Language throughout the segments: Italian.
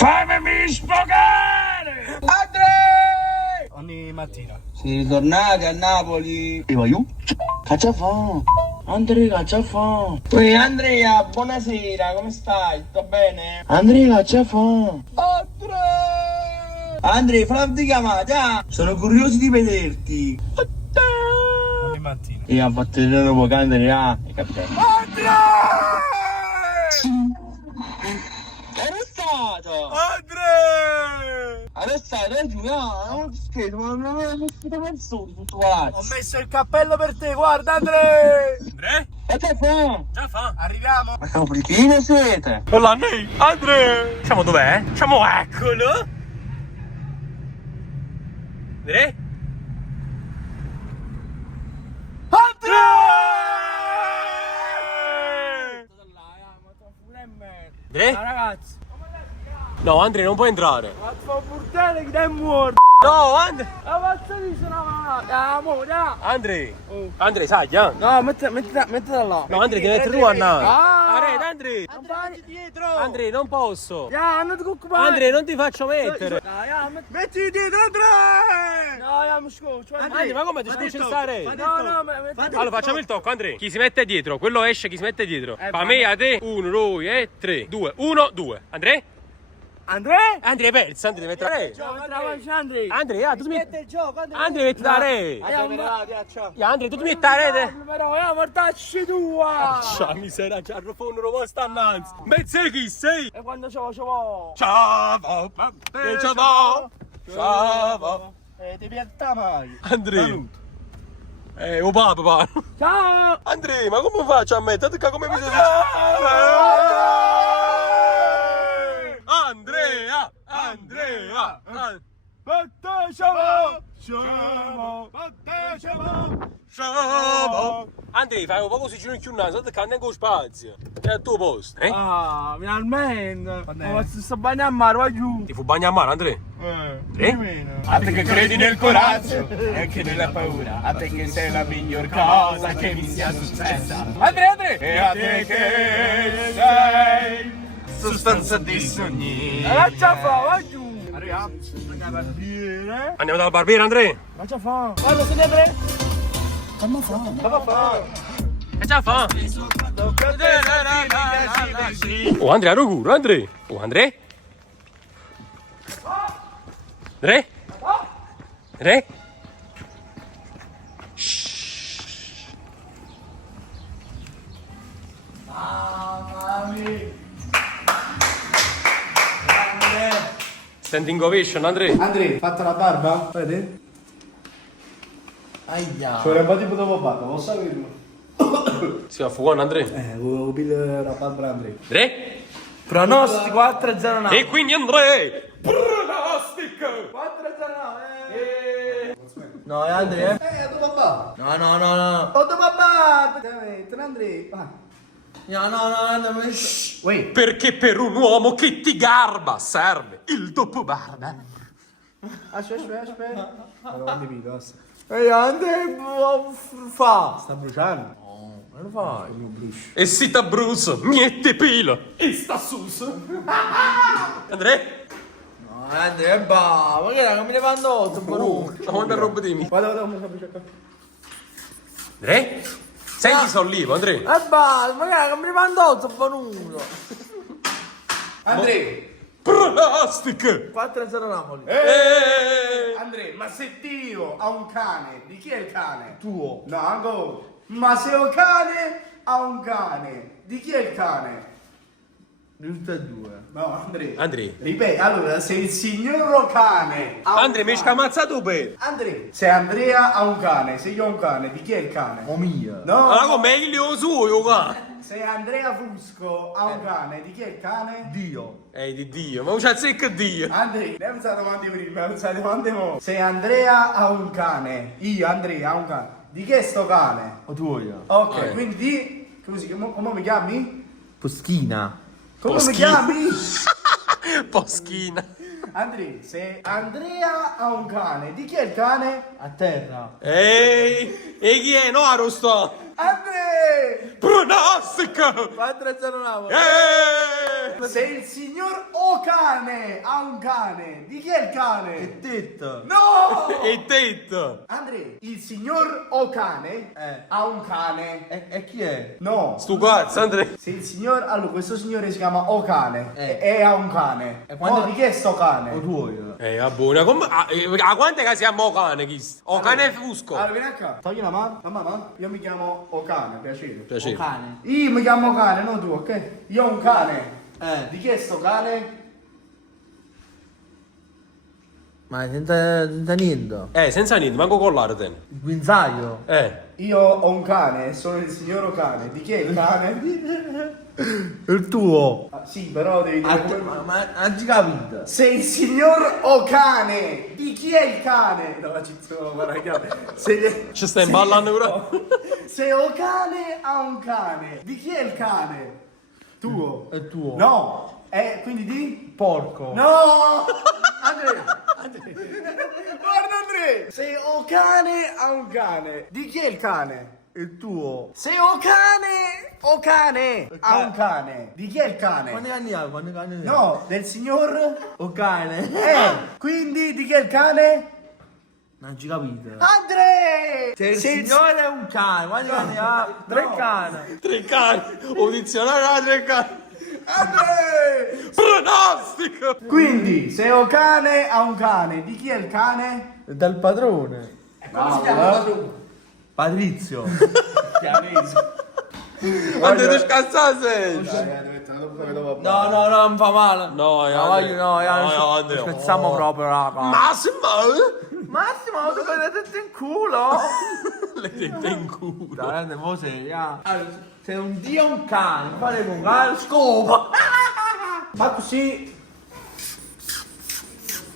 Fammi sfogare! Andre! Ogni mattina. Siete tornati a Napoli? E vai io? Caccia fa? Andrea, caccia fa? Uè, Andrea, buonasera, come stai? Tutto bene? Andrea, caccia fa? Andrea, fammi di chiamata, sono curioso di vederti. Ogni mattina. E a battere nuovo Andrea, hai capito? Arrestato! Arrestato, Giuliano, non ti scherzo, ma non è persone tutto qua. Ho messo il cappello per te, guarda Andrea! Andrea? Ma che fa? Già fa. Arriviamo. Ma siamo fritine siete? Hola, Ney. Andrea! Diciamo dov'è? Diciamo eccolo! Andrea? Andrea? Ragazzi, No, Andrea non può entrare. ma fa portare che è morto. No, Andrea! La mazza di sono amore. Andrea! Andrea, sai, già? No, mettila là. No, Andrea, devi essere tu a andare. Ah! Arreda, Andrea! Andate dietro. Andrea, non posso. Non ti occupare. Andrea, non ti faccio mettere. Metti dietro, Andrea. No, mi scoccio. Andrea, ma come ti scusi stare? No, Allora, facciamo il tocco, Andrea. Chi si mette dietro? Quello esce, chi si mette dietro. Fa me, a te. 1, 2 e 3. 2, 1, 2. Andrea? Andrea? Andrea, persa, Andrea, metti la re. Andrea, tu ti metti... il gioco, Andrea, metti la re. Andrea, tu ti metti la rete. Però, mortacci tua. Ciao, miseria, c'ha il fondo, non sta annanzi. Metti chi sei? E quando ciao. Ciao, ciao, ciao. Ti piatta mai. Andrea. Oh papà. Ciao. Andrea, ma come faccio a mettere? Come mi sei... Andrea! Ciao! Andrea, fai un po' così ginocchio naso, che andiamo con spazio. È al tuo posto, eh? Ah, finalmente. Ma si sta bagnando a mare, vai giù. Ti fu bagno a mare, Andrea? A te che credi nel coraggio e anche nella paura. A te che sei la miglior cosa che mi sia successa. Andrea! E a te che sei sostanza di sogni. Lascia fa, vai giù. Arriviamo. Andiamo dal barbiere, Andrea? Lascia fa. Guarda, sei Andrea. Che già fa? Oh, Andrea, Roguro, Andrea! Oh, Andrea? Andrea? Andrea? Standing ovation, Andrea? Andrea, fatta la barba? Vedi? Aia. Ci vorrei un po' tipo dopo barba, posso saperlo? Si va a fuoco, Andrea? Volevo pile la barba Andrea. Andrea? Pronostico 4-0 E quindi Andrea! Pronostico! 4-0 No, è Andrea? Dopo babà. No. Oh, dopo babà! Te ne Andrea, vai. No. Uè. Perché per un uomo che ti garba serve il dopo barba. Aspetta. Allora, mi pido, basta. Ehi, Andrea, fa. Sta bruciando. Non lo fai. Io brucio. E si t'abbruso, miette pilo e sta sus. Andrea? No, Andrea, ma che era, come ne va andando? Ma quanta roba di me? Guarda, come sta bruciando. Andrea? Senti sollievo, Andrea? Ma che era, come ne va andando? Bonuto. Andrea. Pronostico! 4-0 Napoli. Andrea, ma se Dio ha un cane, di chi è il cane? Tuo. No, ancora. Ma se un cane ha un cane, di chi è il cane? Di tutte e due. No, Andrea. Andrea? Ripeto, allora, se il signor cane ha un Andrea, mi cane- scamazzato per. Andrea, se Andrea ha un cane, se io ho un cane, di chi è il cane? O mia. No, Ma come meglio suo, io qua? se Andrea Fusco ha un cane, di chi è il cane? Dio. Di Dio, ma c'è secca Dio. Andrea, ne ho pensato domande prima, ho pensato domande mo. Se Andrea ha un cane, io Andrea ha un cane, di chi è sto cane? O tuo. Ok, quindi, come mi chiami? Poschina. Come mi Poschino. chiami? Poschina. Andrea, se Andrea ha un cane, di chi è il cane? A terra. Ehi, e chi è? No, Arosto. Andrea! Pronostico! 4-0 Napoli. Eh! Se il signor Okane ha un cane, di chi è il cane? Detto. No! E tetto. Andre, il signor Okane ha un cane. E chi è? No. Stu cazzo, Andrea. Se il signor, allora questo signore si chiama Okane e ha un cane. E quando- No, di chi è sto cane? O tuo? Va buona. A quante che siamo cane, chis? O cane fusco. Allora vieni qua. Togli la mano. La mamma. Io mi chiamo Okane, piacere. Piacere. Cane. Io mi chiamo Okane, non tu, ok? Io ho un cane. Eh. Di chi è sto cane? Ma senza niente. Senza niente, manco collare te. Il guinzaglio. Io ho un cane, sono il signor Okane. Di chi è il cane? Il tuo. Ah, sì, però devi dire come- Ma non ci capito. Se il signor Okane, di chi è il cane? No, ci sono, guarda, se, Ci stai ballando però? se Okane ha un cane, di chi è il cane? Tuo. È tuo. No. Quindi di? Porco. No! Andrea! Guarda Andrea! Se Okane ha un cane, di chi è il cane? Il tuo. Se Okane ha un cane, di chi è il cane? Quanti anni hai? Quanti anni hai? No, del signor? O cane. Quindi di chi è il cane? Non ci capito. Andrea! Se il signore è un cane, quanti anni ha? 3 cani. 3 cani. O dizionario ha 3 cani. Andrea! Pronostico. Quindi, se Okane ha un cane, di chi è il cane? Dal padrone. Come si chiama il padrone? Patrizio. Andate scazzate. No, non fa male. No, Ci spezziamo proprio, raga. Massimo. Massimo, tu hai detto in culo. Le tette in culo. Dai, voi sei, allora, se un dio è un cane, faremo un cane scopa. Ma così...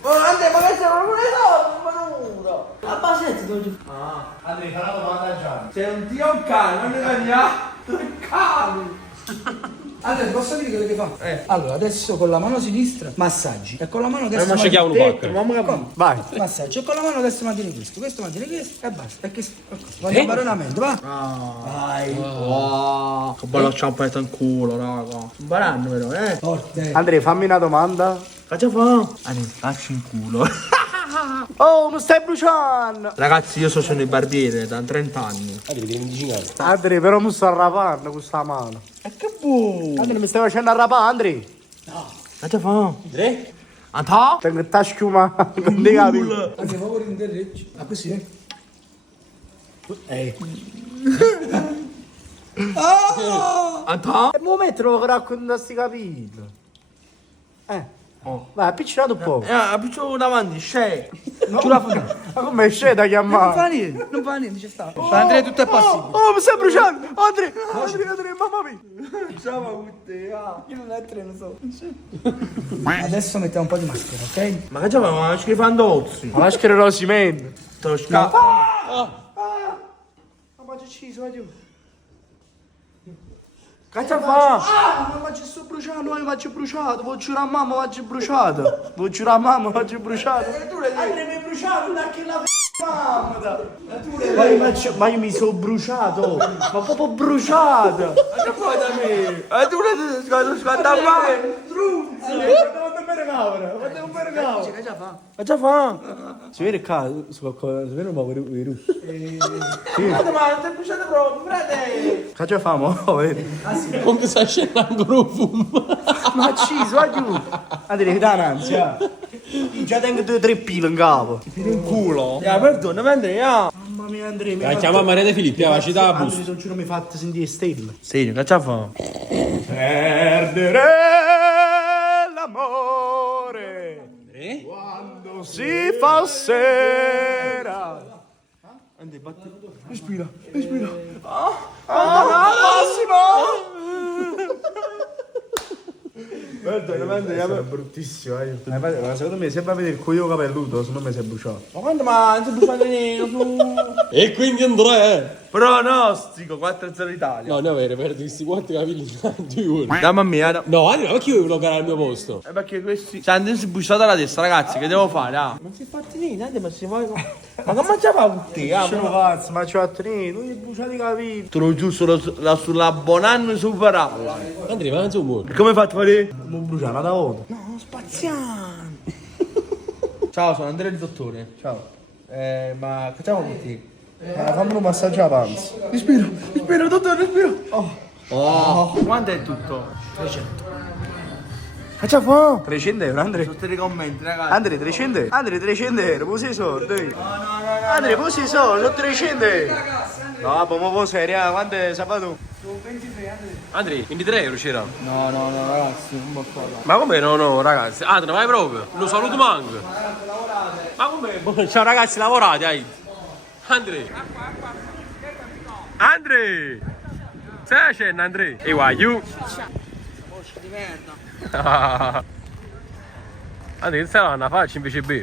Oh, Andrea, ma che siamo pure soldi, ma a base dove ci... Andrea, fa la domanda a Gianni. Se un dio è un cane, quanti cani ha? 3 cani. Allora, posso dire quello che fa? Allora, adesso con la mano sinistra massaggi e con la mano destra ma ci chiamo un pacco. Come? Vai. Massaggio e con la mano destra mantieni questo mantieni questo e basta. Perché vado a baronamento, va? Vai. Wow, che bello ciampetto in culo, raga. Imparando però, Forte. Andrea, fammi una domanda. Cosa fa? Faccio in culo. Oh, mi stai bruciando! Ragazzi, io sono il barbiere da 30 anni. Devi dire 25 anni. Andrea, però mi sto arrapando con questa mano. E che buono! Andrea, mi stai facendo arrapare, Andrea? Cosa fa? Andrea? Anta? Tengo che sta schiumando, non ti capito. Anche favore in derecho. Ah, così, Anta? E mo metterlo che racconta sti capito. Vai, appiccinato un po'. Piccio davanti, c'è. Ma come scende a chiamare? non fa niente, ci sta. Andrea, tutto è possibile. Oh, mi stai bruciando! Andrea, mamma mia! Ciao a tutti, Io non è tre, non so. Adesso mettiamo un po' di maschera, ok? Ma che c'è? Ma schifando ozzi. Ma maschera rosimento. Te lo scappo. Ma c'è ciso, aiuto. Che fa? Ma ci sto bruciando, io faccio bruciato, vuoi giurare a mamma, faccio bruciato. Vuoi giurare a mamma, faccio bruciato. Andrea, mi hai bruciato, da che la mamma. Ma io mi sono bruciato, ma proprio bruciato. Che fai da me? E tu ne scatta male. Guarda un bene cavolo, guarda un bene cavolo. Che già fa? Che fa? Si vede qua, si vede un po' i russi. Guarda, ma non ti bruciate proprio, frate. Che già famo? Come sta scendendo un fumo? Ma ci so aiuto. Andrea, dai un'ansia. Io già tengo 2-3 pile in capo. In culo. Perdonami Andrea. Mamma mia, Andrea, mi La chiama Maria De Filippi, la città a bus. Andrea, non ci non mi fate sentire stelle. Sì, che fa? Perdere l'amore quando si fa sera. Andrea, batti. Respira. Massimo! Perdonami Andrea. È bruttissimo, ma secondo me se va a vedere il cuoio capelluto, secondo me si è bruciato. Ma quando ma non si bruciato nero su? E quindi Andrea. Pronostico 4-0 Italia. No, no, vero, perdi questi 4 capelli di uno. Dammi a me, No, Andrea, ma chi vuoi vloggare al mio posto? perché questi. Cioè, Andrea si è bruciato la testa, ragazzi, che devo fare? Non si è fatti niente, ma si vuoi. Ma che mangiava con te? Scemo cazzo, ma c'ho a tre, non gli bruciati i capelli. Te lo giuro sulla Bonanno superato. Andrea, ma non so muore. Come hai fatto fare? Non bruciano da volta. No, spaziano. Ciao, sono Andrea il dottore. Ciao. Ma facciamo con te? Fammi un massaggio a panza. Respiro, dottore, respiro. Oh. Quanto è tutto? 300. Facciamo? 300 euro, Andrea. Tutti i commenti, ragazzi. Andrea, 300 euro. Andrea, 300 euro, posi i soldi. Andrea, posi i soldi, sono 300 euro. No, poi mo serio, quanto è sabato? Andrea, 23 euro c'era. No, ragazzi, non posso fare. Ma come no, ragazzi? Ah, te ne vai proprio? Lo saluto manco. Ma come? Ciao ragazzi, lavorate, hai. Andrea. Andrea. Sai la cena, Andrea? E guagliu. Di merda. Andrea, che stai là, una faccia invece bere.